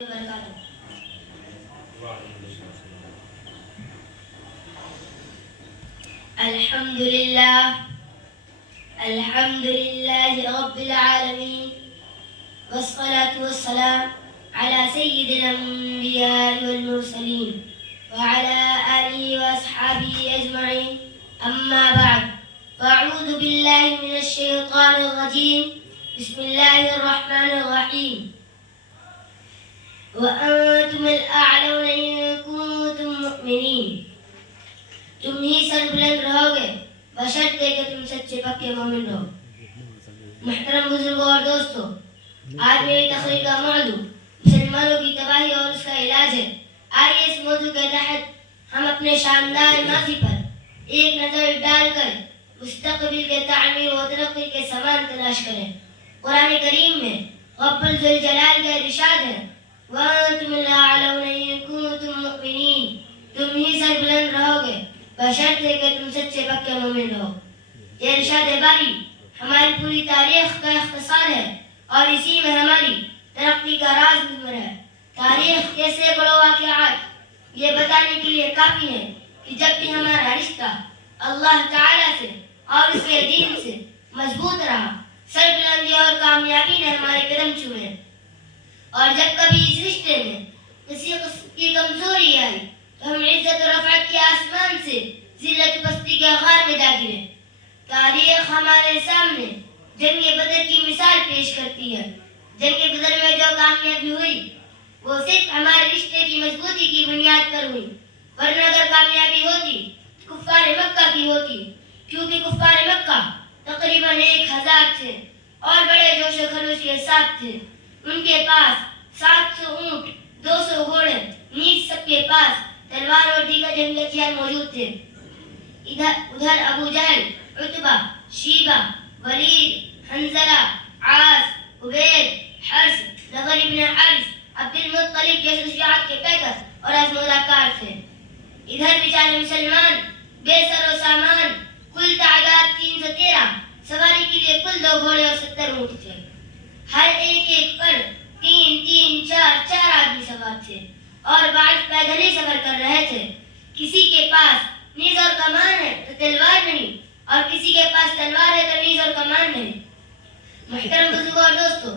الحمد لله رب العالمين، والصلاة والسلام على سيد الأنبياء والمرسلين وعلى آله وأصحابه أجمعين. أما بعد، فأعوذ بالله من الشيطان الرجيم. بسم الله الرحمن الرحيم. وأنتم الأعلون إن كنتم مؤمنين. تم ہی سربلند رہو گے بشرطے کہ تم سچے پکے مومن رہو. محترم بزرگوں اور دوستو، آج میری تقریر کا موضوع مسلمانوں کی تباہی اور اس کا علاج ہے. آئیے اس موضوع کے تحت ہم اپنے شاندار ماضی پر ایک نظر ڈال کر مستقبل کے تعمیر و ترقی کے سامان تلاش کریں. قرآن کریم میں رب ذوالجلال کا ارشاد ہے، وَأَنْتُمُ الْأَعْلَوْنَ إِن كُنتُم مُؤْمِنِينَ. تم ہی سربلند رہو گے بشرطے کہ تم سچے پکے مومن رہو. یہ ارشاد باری ہماری پوری تاریخ کا اختصار ہے اور اسی میں ہماری ترقی کا راز مضمر ہے. تاریخ کے سینکڑوں واقعات یہ بتانے کے لیے کافی ہے کہ جب بھی ہمارا رشتہ اللہ تعالیٰ سے اور اس کے دین سے مضبوط رہا، سربلندی اور کامیابی نے ہمارے قدم چھوئے، اور جب کبھی اس رشتے میں کسی قسم کی کمزوری آئی تو ہم عزت و رفعت کے آسمان سے ذلت و پستی کے غار میں جا گرے. تاریخ ہمارے سامنے جنگ بدر کی مثال پیش کرتی ہے. جنگ بدر میں جو کامیابی ہوئی وہ صرف ہمارے رشتے کی مضبوطی کی بنیاد پر ہوئی، ورنہ اگر کامیابی ہوتی تو کفار مکہ کی ہوتی، کیونکہ کفار مکہ تقریباً 1000 تھے اور بڑے جوش و خروش کے ساتھ تھے. ان کے پاس 700 اونٹ، 200 گھوڑے، نیز سب کے پاس تلوار اور دیگر جنگی ہتھیار موجود تھے. ادھر ابو جہل، عتبہ، شیبہ، ولید، حنظلہ، عاص، عبید، حرس، نضر ابن حارث، عبد المطلب جیسے شجاعت کے پیکر اور آزمودہ کار تھے. ادھر بیچارے مسلمان بے سر و سامان، کل تعداد 313، سواری کے لیے کل 2 گھوڑے اور 70 اونٹ تھے. ہر ایک پر 3 4 آدمی سوار تھے اور بعض پیدل ہی سفر کر رہے تھے. کسی کے پاس نیز اور کمان ہے تو تلوار نہیں، اور کسی کے پاس تلوار ہے تو نیز اور کمان نہیں. محترم بزرگوں اور دوستو،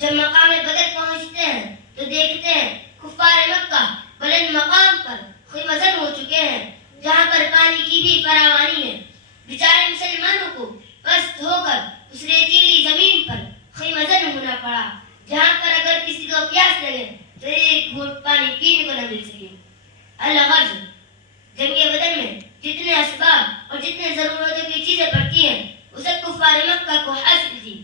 جب مقام بدر پہنچتے ہیں تو دیکھتے ہیں کفار مکہ بلند مقام پر خیمہ زن ہو چکے ہیں، جہاں پر پانی کی بھی فراوانی ہے. بیچارے مسلمانوں کو پست ہو کر اس ریتیلی زمین پر خیمہ زن ہونا پڑا، جہاں پر اگر کسی کو پیاس لگے تو ایک گھونٹ پانی پینے کو نہ مل سکے. الغرض، جنگ بدر میں جتنے اسباب اور جتنے ضرورتوں کی چیزیں پڑتی ہیں وہ سب کفار مکہ کو حاصل تھی.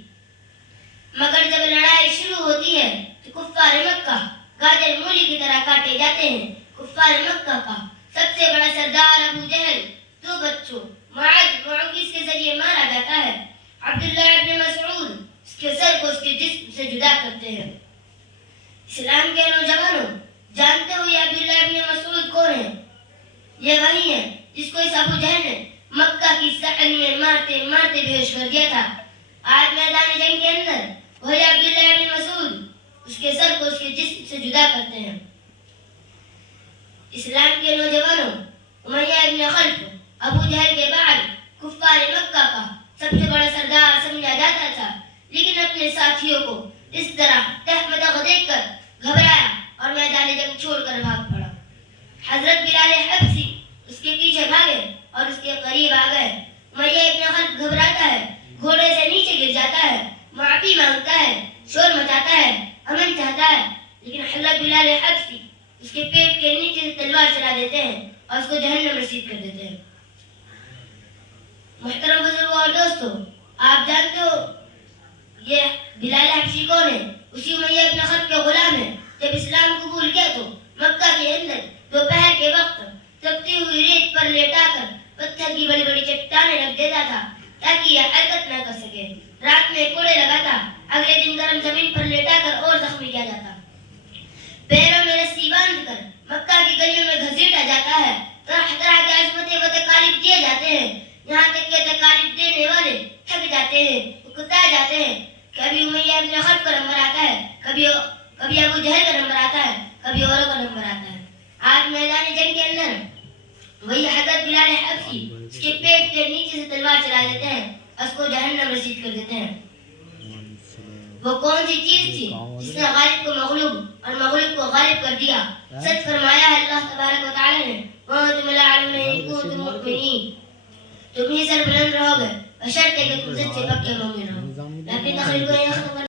مگر جب لڑائی شروع ہوتی ہے تو کفار مکہ گاجر مولی کی طرح کاٹے جاتے ہیں. کفار مکہ کا سب سے بڑا سردار ابو جہل 2 بچوں معوذ کے ذریعے مارا جاتا ہے. عبداللہ ابن مسعود اس کے سر کو اس کے جسم سے جدا کرتے ہیں. اسلام کے نوجوانوں، جانتے ہو یہ عبداللہ ابن مسعود کون ہے؟ یہ وہی ہے جس کو اس ابو جہل نے مکہ کی صحن میں مارتے مارتے بے ہوش کر دیا تھا. آج میدان جنگ کے اندر وہی عبداللہ ابن مسعود اس کے سر کو اس کے جسم سے جدا کرتے ہیں. اسلام کے نوجوانوں، امیہ ابن خلف ابو جہل کے بعد کفار مکہ کا سب سے بڑا سردار سمجھا جاتا تھا، لیکن اپنے ساتھیوں کو اس طرح تہمتغ دیکھ کر گھبرایا اور میدان جنگ چھوڑ کر بھاگ پڑا. حضرت بلال حبشی اس کے پیچھے بھاگے اور اس کے قریب آ گئے. امیہ ابن خلف گھبراتا ہے، گھوڑے سے نیچے گر جاتا ہے، معافی مانگتا ہے، شور مچاتا ہے، امن چاہتا ہے، لیکن حضرت بلال حبشی اس کے پیٹ کے نیچے سے تلوار چلا دیتے ہیں اور اس کو جہنم رسید کر دیتے ہیں. محترم بزرگوں اور دوستو، آپ جانتے ہو یہ بلال حبشی کون ہے؟ اسی امیہ ابن خلف کے غلام ہے. جب اسلام قبول کیا تو مکہ کے اندر دوپہر کے وقت تپتی ہوئی ریت پر لیٹا کر پتھر کی بڑی بڑی چٹانیں رکھ دیتا تھا تاکہ یہ حرکت نہ کر سکے. رات میں کوڑے لگاتا، اگلے دن گرم زمین پر لیٹا کر اور زخمی کیا جاتا. پیروں میں رسی باندھ کر مکہ کی گلیوں میں گھسیٹا جاتا ہے. طرح طرح کے عظمتیں و تکالیف دیے جاتے ہیں، یہاں تک کہ تکالیف دینے والے تھک جاتے ہیں، اکتا جاتے ہیں. کبھی امیہ ابن خلف کا نمبر آتا ہے، کبھی ابو جہل کا نمبر آتا ہے. کبھی اوروں کا نمبر آتا ہے. آج میدان جنگ کے اندر وہی حضرت بلال حبشی اس کے پیٹ کے نیچے سے تلوار چلا دیتے ہیں اور اس کو جہنم رسید کر دیتے ہیں. وہ کون سی چیز تھی جس نے غالب کو مغلوب اور مغلوب کو غالب کر دیا؟ سچ فرمایا ہے اللہ تبارک و تعالی نے وَأَنْتُمْ لَعَلَمُونَ إِن كُنتُم مُؤْمِنِينَ. تم ہی سربلند رہو گے بشرط ہے کہ تم سچے پکے مومن رہو. میں اپنی تقریر کو یہاں ختم